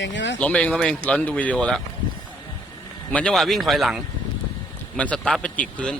เองใช่ไหมล้มเองล้มเองร้อนดูวิดีโอแล้ว เหมือนจังหวะวิ่งถอยหลังเหมือนสตาร์ทไปจิกพื้น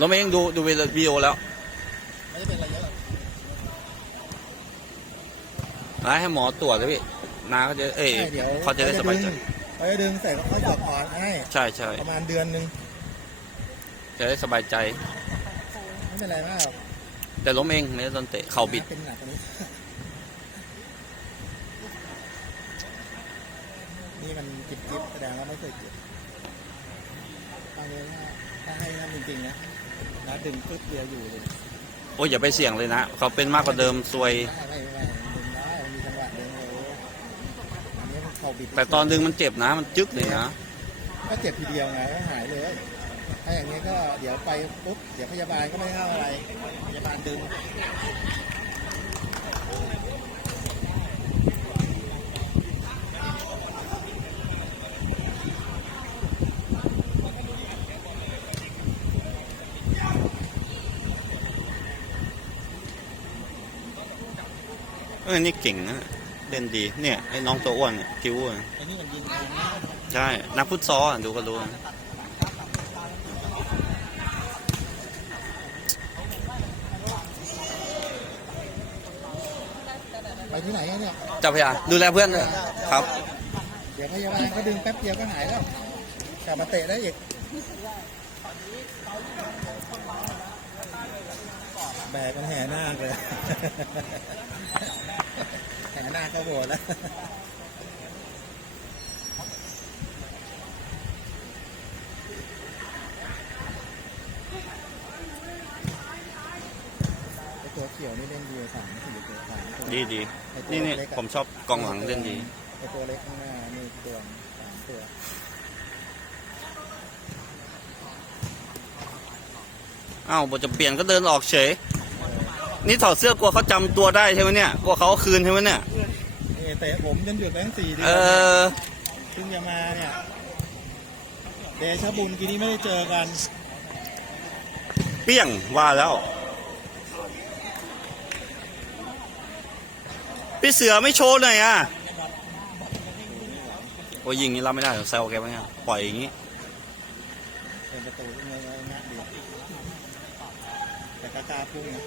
ล้มเองดูดูวิดีโอแล้วไม่ได้เป็นอะไรเยอะหรอกนะให้หมอตรวจเลยพี่นาเขาจะเอ้ยใช่เดี๋ยวเขาจะได้สบายใจเขาจะดึงใส่เขาหยอกคอนให้ใช่ใช่ประมาณเดือนหนึงจะได้สบายใจ ไม่เป็นไรมากหรอกแต่ล้มเองไม่ได้โดนเตะเข่าบิดเป็นหนักกว่านี้ นี่มันจิบจิบแสดงว่าไม่เคยเจ็บตอนนี้ถ้าให้นั่นจริงๆนะ แล้วดึงปึ๊บเดียวอยู่เลยโอ้ยอย่าไปเสี่ยงเลยนะเขาเป็นมากกว่าเดิมซวย ไม่ไม่ไม่ดึงได้มันมีจังหวะดึงเลยอันนี้มันเข่าบิดแต่ตอนดึงมันเจ็บนะ มันจึ๊กเลยนะก็เจ็บทีเดียวไงก็หายเลย ถ้าอย่างนี้ก็เดี๋ยวไปปุ๊บเดี๋ยวพยาบาลก็ไม่เข้าอะไร พยาบาลดึง ออนี่เก่งนะเล่นดีเนี่ยไอ้น้องตัวอ้วนเนี่ยคิ้วอะไอ้นี่มันยิงเองนะใช่นักฟุตซอลอะดูก็รู้ไปที่ไหนอะเนี่ยเจ้าพระยาดูแลเพื่อนด้วยครับ เดี๋ยวพยาบาลก็ดึงแป๊บเดียวก็หายแล้วกลับมาเตะได้อีก แบกมันแห่หน้าคเลยแห่หน้าคก็โบดแล้วไอตัวเขียวนี่เล่นดีกว่าสามสี่ตัวสามตัวดีดีไอ้ตัวนี่นี่เล็กอะผมชอบกองหลังเล่นดีไอตัวเล็กข้างหน้านี่ตัวสามตัวอ้าวบทจะเปลี่ยนก็เดินออกเฉย นี่ถอดเสื้อกลัวเขาจำตัวได้ใช่ไหมเนี่ยกลัวเขาเอาคืนใช่ไหมเนี่ยนี่เตะผมจนหยุดไปทั้งสี่เดืเออนอ เพิ่งจะมาเนี่ยเดชะบุญกีนี้ไม่ได้เจอกัน เปี้ยงว่าแล้ว พี่เสือไม่โชว์หน่อยอะ โอ้ยยิงนี้รับไม่ได้เดี๋ยวแซวแกไว้เนี่ยปล่อยอย่างนี้ เป็นประตูเงยๆงัดดีแต่กล้ากล้าพุ่งนะ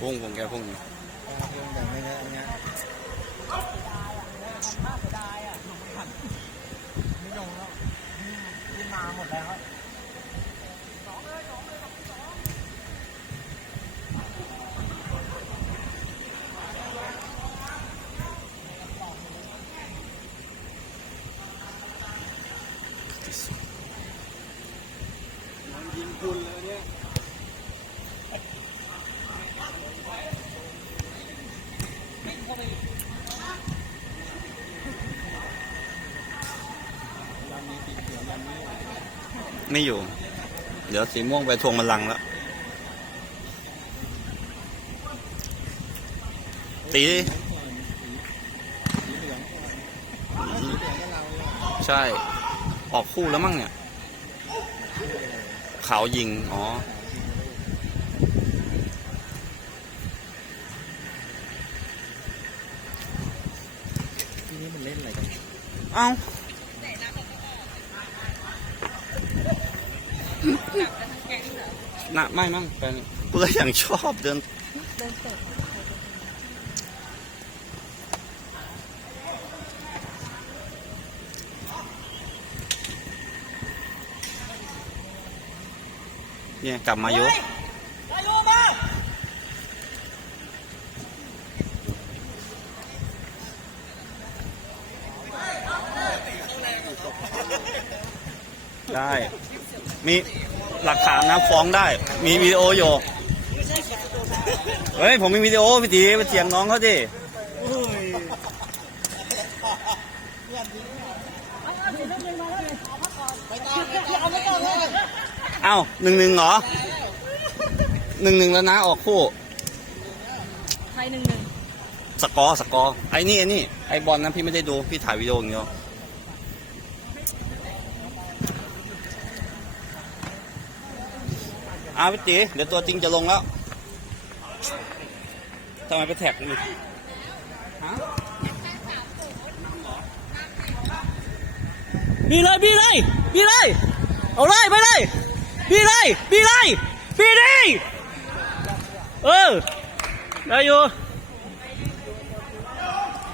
พุ่งผมแกพุ่งกล้าพุ่งแต่ไม่ได้เงยงัดมาหมดแล้วยิงคุณเลยเนี่ย ไม่อยู่ เดี๋ยวสีม่วงไปทวงบัลลังแล้วตีใช่ ออกคู่แล้วมั้งเนี่ย ขาวยิง อ๋อ ทีนี้มันเล่นอะไรกัน เอ้าน่ะไม่มั้งแฟนกูเลยอย่างชอบเดินเดินเตะเนี่ยกลับมาอยู่ ได้ มีหลักฐานนะฟ้องได้ มีวิดีโออยู่เฮ้ย ผมมีวิดีโอพี่ตีไปเถียงน้องเขาดิเอ้าหนึ่งหนึ่งเหรอหนึ่งหนึ่งแล้วนะออกคู่ใครหนึ่งหนึ่งสกอร์สกอร์ไอ้นี่ไอ้นี่ไอ้บอลนะพี่ไม่ได้ดู พี่ถ่ายวิดีโออย่างเดียว อาพี่ตีเดี๋ยวตัวจริงจะลงแล้วทำไมไปแท็กอีกบีเลยบีเลยบีเลยเอาเลยไปเลยบีเลยบีเลยบีดีเออได้อยู่